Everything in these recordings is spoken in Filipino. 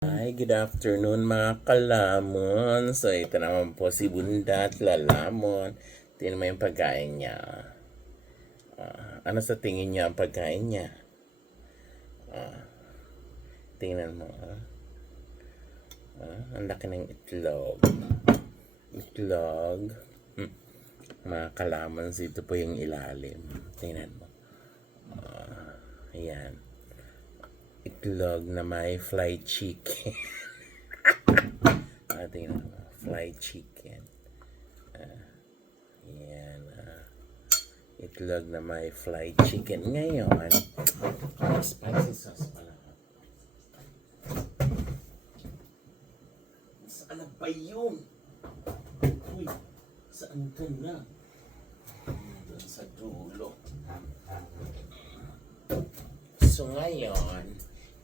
Hi, good afternoon mga kalamon. So, ito naman po si Bundat Lalamon. Tingnan mo yung pagkain niya. Ano sa tingin niya ang pagkain niya? Tingnan mo. Ang laki ng itlog. Itlog. Mga kalamon, ito po yung ilalim. Tingnan mo. Ayan. Itlog na may fried chicken. Tingnan mo. Fried chicken. Ayan. Itlog na may fried chicken. Ngayon, spicy sauce pala. Saan ba yun? Uy, saan ka na? Doon sa dulo. So ngayon,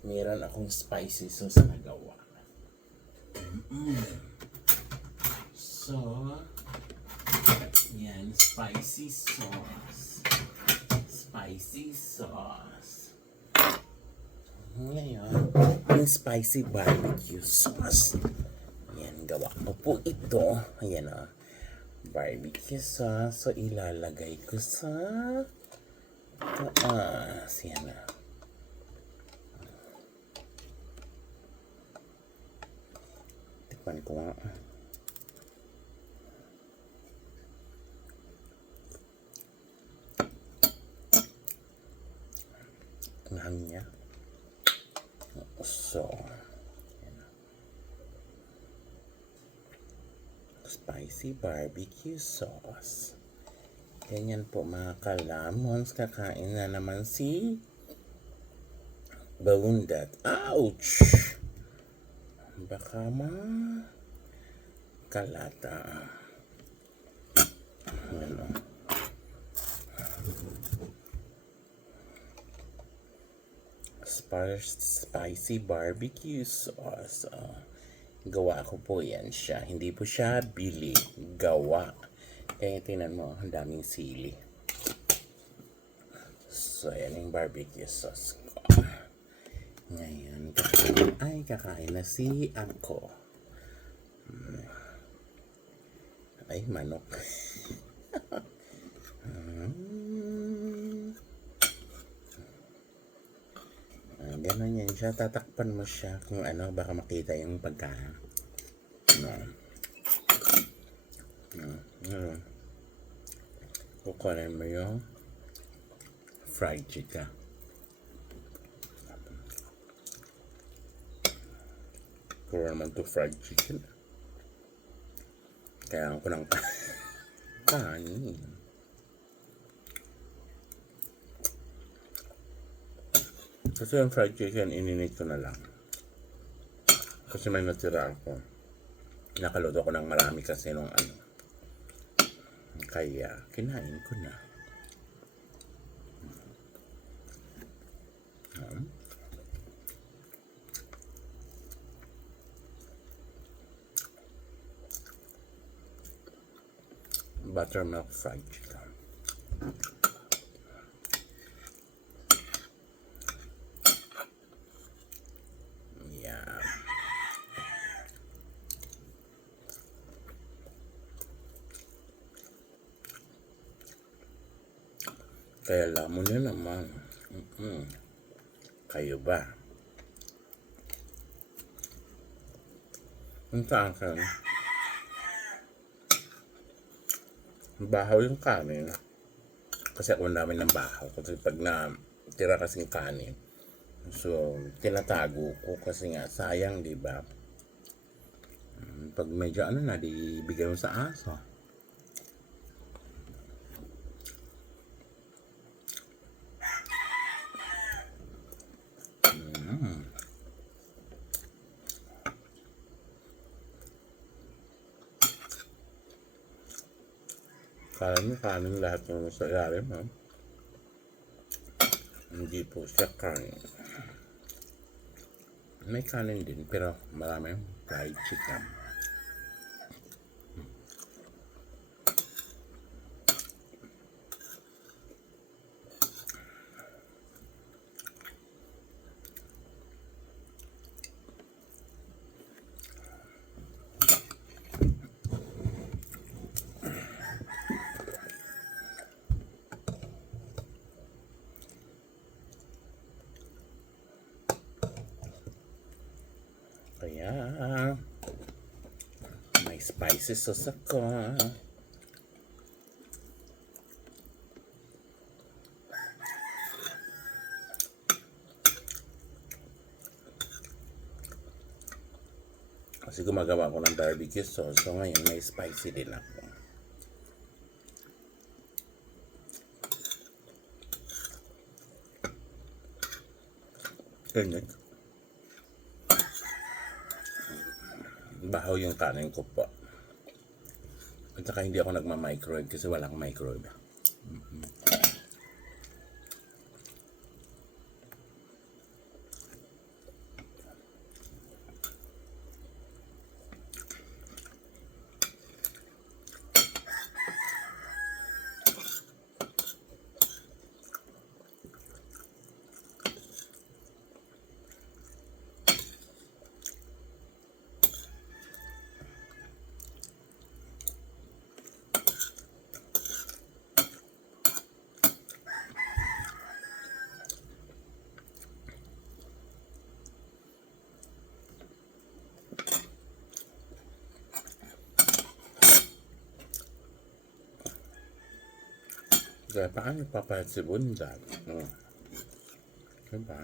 meron akong spicy sauce na gawa. So, yan, spicy sauce. Spicy sauce. Ngayon, yung spicy barbecue sauce. Yan, gawa ko po ito. Ayan o. Barbecue sauce. So, ilalagay ko sa taas. Yan o. Tikman ko nga. Ang hang niya. So, spicy barbecue sauce. Ganyan po mga kalamons. Kakain na naman si Bundat. Ouch! Baka kalata. Ano? Spicy barbecue sauce. Gawa ko po yan siya. Hindi po siya bili. Gawa. Kaya tinan mo, ang daming sili. So, yan yung barbecue sauce ko. Ngayon, kakain na si Angko. Ay, manok. Ganon yan siya. Tatakpan mo siya kung ano, baka makita yung pagkain. Kukunin mo yung fried chicken. Puro naman to fried chicken. Kaya ako ng kanin. Kasi yung fried chicken, ininit ko na lang. Kasi may natira ako. Nakaluto ko ng marami kasi nung ano. Kaya, kinain ko na. Buttermilk fried chicken. Yeah. Kaya lamon nyo naman. Kayo ba? Yung sa akin, bahaw yung kanin. Kasi ako namin ng bahaw. Kasi pag tira kasing kanin, so tinatago ko kasi nga sayang, di ba? Pag medyo ano na, di bigay mo sa aso. Kanin lahat ng sa ilalim, ha? Hindi po siya kanin. May kanin din, pero maraming fried chicken. Kaya may spicy sauce ako. Kasi gumagawa ko ng barbecue sauce. So ngayon may spicy din ako. Ganyan. Bahaw yung kanin ko po. At saka hindi ako nagma-microwave kasi walang microwave. Kaya paano papayat si Bundag? Diba?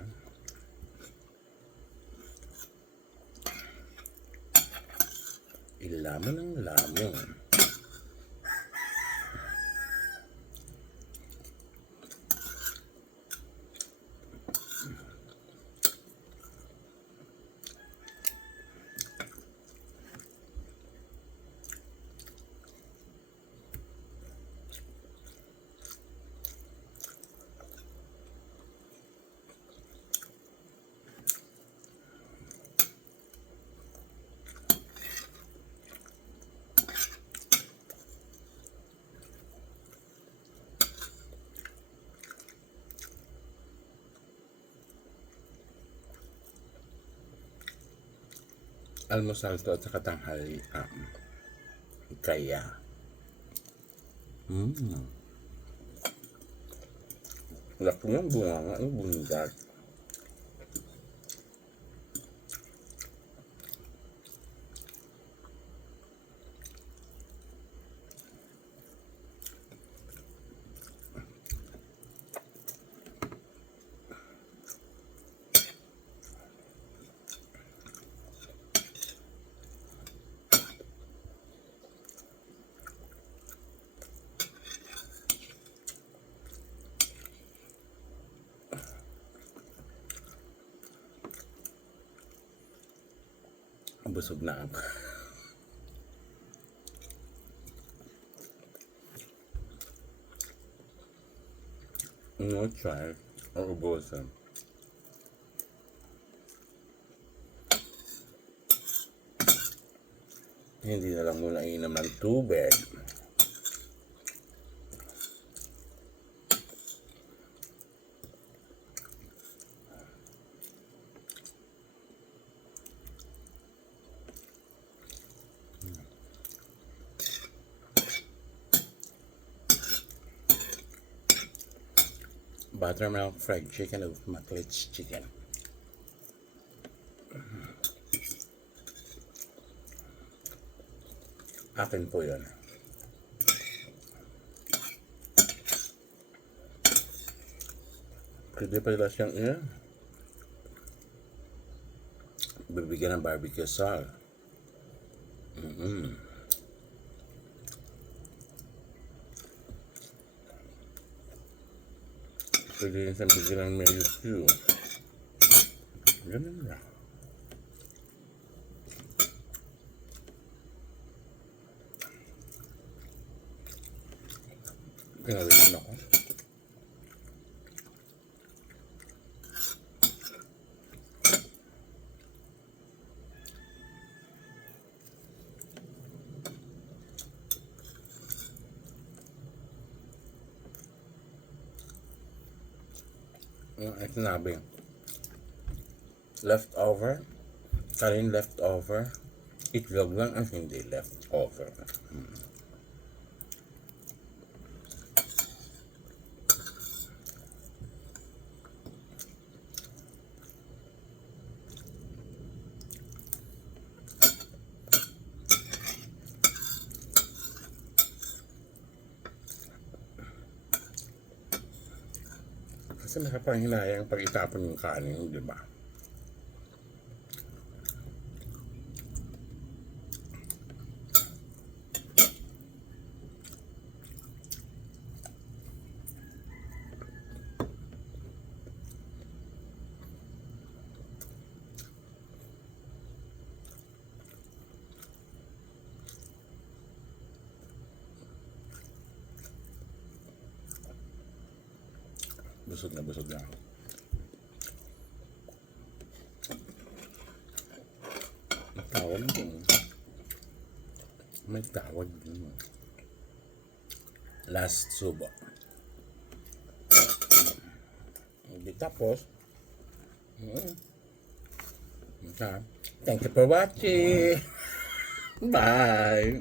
Ilamon ang lamon. Almusal to at saka tanghali. Kaya. Laki ng bunga nga ng bundag. Busog na ako. No try. O ubusan. Hindi na lang muna inom ng tubig. Buttermilk fried chicken with McLeod's chicken. Akin po yun. Pwede pala siyang bibigyan ng barbecue sauce. Pwede rin siyang bigyan ng mayo stew. Ganun lang. Pinawitin ako. Ay sinabi. Leftover. Kanin leftover. Itlog lang ang hindi leftover. Kasi nakapanghinayang pag itapon yung kanin, di ba? Busog na busog na ako. May tawag din. May tawag din. Last subo. Hindi tapos. Okay. Thank you for watching. Bye.